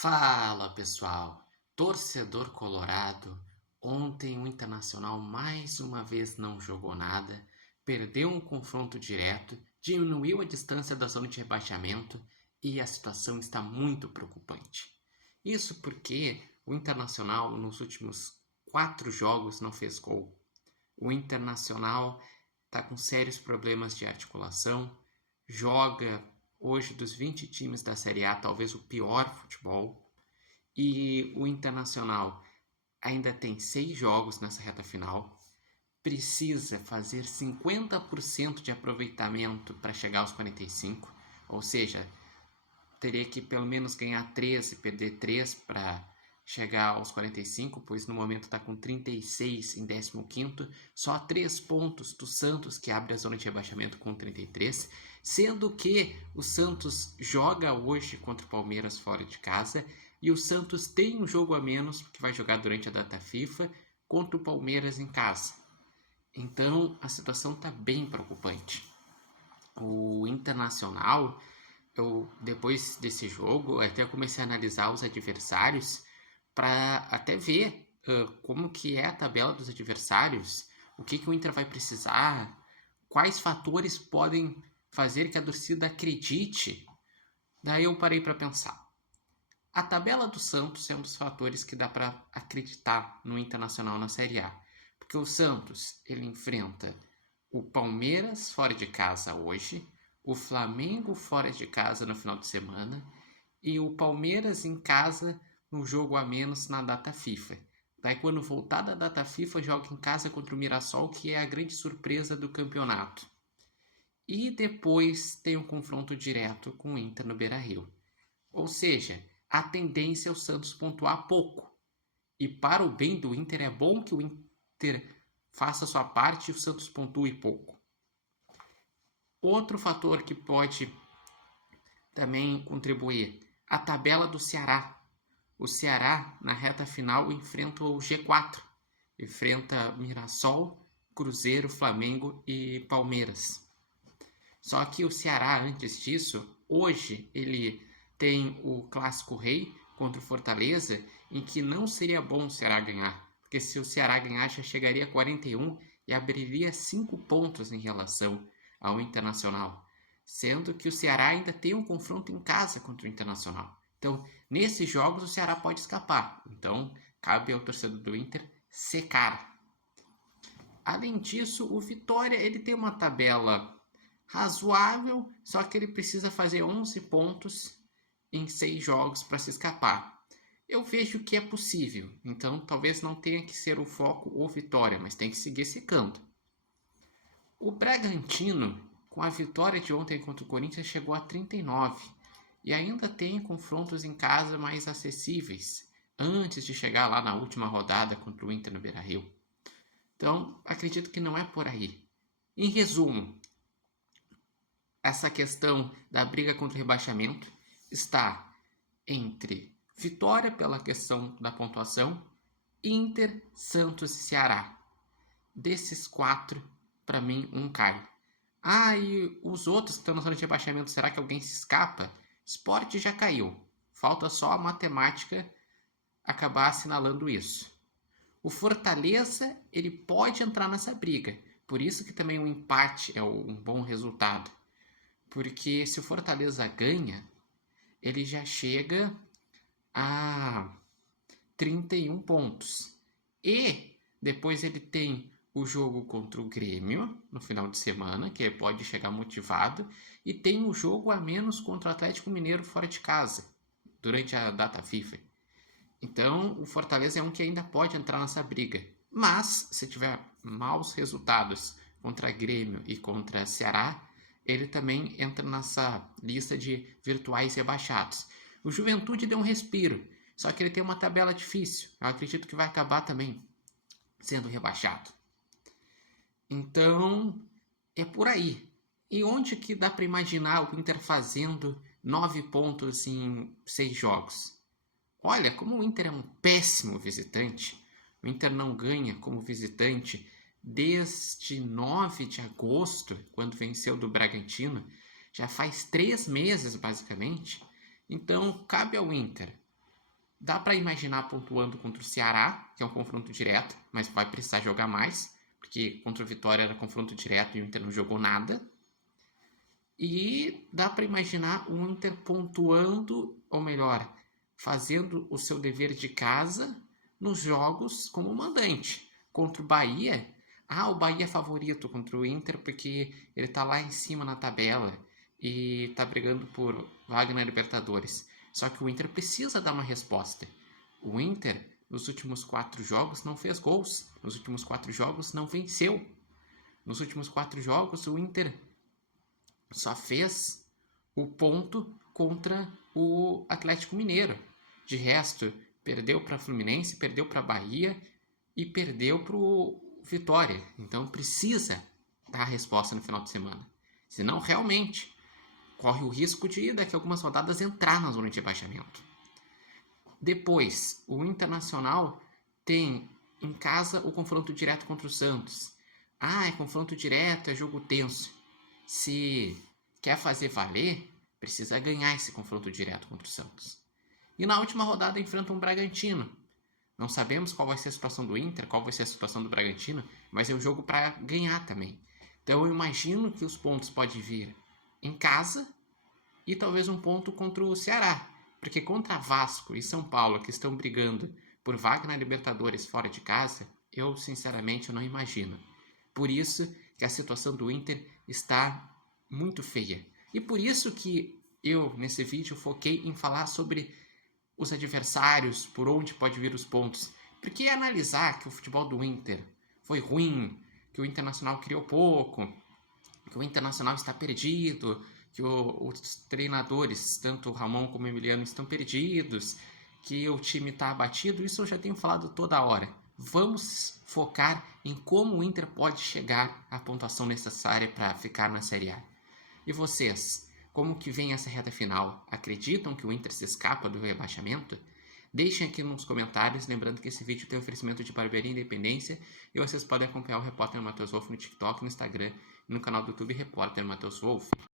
Fala pessoal, torcedor colorado. Ontem o Internacional mais uma vez não jogou nada, perdeu um confronto direto, diminuiu a distância da zona de rebaixamento e a situação está muito preocupante. Isso porque o Internacional nos últimos 4 jogos não fez gol. O Internacional está com sérios problemas de articulação, joga hoje dos 20 times da Série A talvez o pior futebol, e o Internacional ainda tem 6 jogos nessa reta final, precisa fazer 50% de aproveitamento para chegar aos 45, ou seja, teria que pelo menos ganhar 3 e perder 3 para chegar aos 45, pois no momento está com 36 em 15º, só 3 pontos do Santos, que abre a zona de rebaixamento com 33, sendo que o Santos joga hoje contra o Palmeiras fora de casa, e o Santos tem um jogo a menos, que vai jogar durante a data FIFA, contra o Palmeiras em casa. Então a situação está bem preocupante. O Internacional, depois desse jogo, até comecei a analisar os adversários para até ver como que é a tabela dos adversários, o que o Inter vai precisar, quais fatores podem fazer que a torcida acredite. Daí eu parei para pensar. A tabela do Santos é um dos fatores que dá para acreditar no Internacional na Série A, porque o Santos ele enfrenta o Palmeiras fora de casa hoje, o Flamengo fora de casa no final de semana e o Palmeiras em casa no jogo a menos na data FIFA. Daí quando voltar da data FIFA joga em casa contra o Mirassol, que é a grande surpresa do campeonato. E depois tem um confronto direto com o Inter no Beira-Rio. Ou seja, a tendência é o Santos pontuar pouco. E para o bem do Inter é bom que o Inter faça a sua parte e o Santos pontue pouco. Outro fator que pode também contribuir, a tabela do Ceará. O Ceará, na reta final, enfrenta o G4. Enfrenta Mirassol, Cruzeiro, Flamengo e Palmeiras. Só que o Ceará, antes disso, hoje ele tem o Clássico Rei contra o Fortaleza, em que não seria bom o Ceará ganhar, porque se o Ceará ganhar já chegaria a 41 e abriria 5 pontos em relação ao Internacional, sendo que o Ceará ainda tem um confronto em casa contra o Internacional. Então, nesses jogos o Ceará pode escapar, então cabe ao torcedor do Inter secar. Além disso, o Vitória ele tem uma tabela razoável, só que ele precisa fazer 11 pontos em 6 jogos para se escapar. Eu vejo que é possível, então talvez não tenha que ser o foco ou vitória, mas tem que seguir secando. O Bragantino, com a vitória de ontem contra o Corinthians, chegou a 39 e ainda tem confrontos em casa mais acessíveis, antes de chegar lá na última rodada contra o Inter no Beira-Rio. Então, acredito que não é por aí. Em resumo, essa questão da briga contra o rebaixamento está entre vitória pela questão da pontuação, Inter, Santos e Ceará. Desses 4, para mim, um cai. E os outros que estão na zona de rebaixamento, será que alguém se escapa? Sport já caiu. Falta só a matemática acabar assinalando isso. O Fortaleza, ele pode entrar nessa briga. Por isso que também o empate é um bom resultado. Porque se o Fortaleza ganha, ele já chega a 31 pontos. E depois ele tem o jogo contra o Grêmio no final de semana, que pode chegar motivado, e tem o jogo a menos contra o Atlético Mineiro fora de casa, durante a data FIFA. Então o Fortaleza é um que ainda pode entrar nessa briga. Mas, se tiver maus resultados contra Grêmio e contra Ceará, ele também entra nessa lista de virtuais rebaixados. O Juventude deu um respiro, só que ele tem uma tabela difícil. Eu acredito que vai acabar também sendo rebaixado. Então, é por aí. E onde que dá para imaginar o Inter fazendo 9 pontos em 6 jogos? Olha, como o Inter é um péssimo visitante, o Inter não ganha como visitante desde 9 de agosto, quando venceu do Bragantino, já faz 3 meses basicamente. Então cabe ao Inter Dá para imaginar pontuando contra o Ceará, que é um confronto direto, mas vai precisar jogar mais, porque contra o Vitória era confronto direto e o Inter não jogou nada. E dá para imaginar o Inter pontuando, ou melhor, fazendo o seu dever de casa nos jogos como mandante. Contra o Bahia, o Bahia é favorito contra o Inter porque ele está lá em cima na tabela e está brigando por vaga na Libertadores. Só que o Inter precisa dar uma resposta. O Inter, nos últimos 4 jogos, não fez gols. Nos últimos 4 jogos, não venceu. Nos últimos 4 jogos, o Inter só fez o ponto contra o Atlético Mineiro. De resto, perdeu para Fluminense, perdeu para Bahia e perdeu para o Vitória. Então precisa dar a resposta no final de semana. Senão, realmente, corre o risco de, daqui a algumas rodadas, entrar na zona de rebaixamento. Depois, o Internacional tem em casa o confronto direto contra o Santos. É confronto direto, é jogo tenso. Se quer fazer valer, precisa ganhar esse confronto direto contra o Santos. E na última rodada enfrenta um Bragantino. Não sabemos qual vai ser a situação do Inter, qual vai ser a situação do Bragantino, mas é um jogo para ganhar também. Então eu imagino que os pontos podem vir em casa e talvez um ponto contra o Ceará. Porque contra Vasco e São Paulo, que estão brigando por vaga na Libertadores fora de casa, eu sinceramente não imagino. Por isso que a situação do Inter está muito feia. E por isso que eu, nesse vídeo, foquei em falar sobre os adversários, por onde pode vir os pontos. Porque analisar que o futebol do Inter foi ruim, que o Internacional criou pouco, que o Internacional está perdido, que os treinadores, tanto o Ramon como o Emiliano, estão perdidos, que o time está abatido, isso eu já tenho falado toda hora. Vamos focar em como o Inter pode chegar à pontuação necessária para ficar na Série A. E vocês, como que vem essa reta final? Acreditam que o Inter se escapa do rebaixamento? Deixem aqui nos comentários, lembrando que esse vídeo tem oferecimento de Barbearia Independência e vocês podem acompanhar o Repórter Matheus Wolff no TikTok, no Instagram e no canal do YouTube Repórter Matheus Wolff.